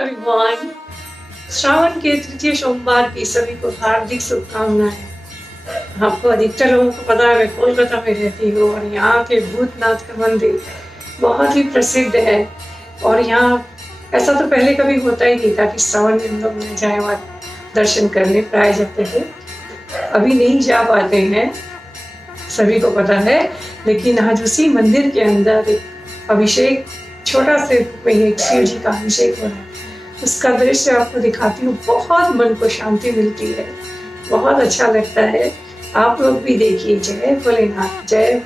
Everyone. Shravan के तृतीय सोमवार की सभी को हार्दिक शुभकामनाएं। आपको अधिकतर लोगों को पता है मैं कोलकाता में रहती हूँ और यहाँ के भूतनाथ का मंदिर बहुत ही प्रसिद्ध है। और यहाँ ऐसा तो पहले कभी होता ही नहीं था कि श्रावण में हम लोग न जाए वहाँ दर्शन करने, प्राय जाते थे। अभी नहीं जा पाते हैं, सभी को पता है। लेकिन आज उसी मंदिर के अंदर एक अभिषेक, छोटा से में एक शिव जी का अभिषेक हो रहा है, उसका दृश्य आपको दिखाती हूँ। बहुत मन को शांति मिलती है, बहुत अच्छा लगता है। आप लोग भी देखिए। जय भोलेनाथ, जय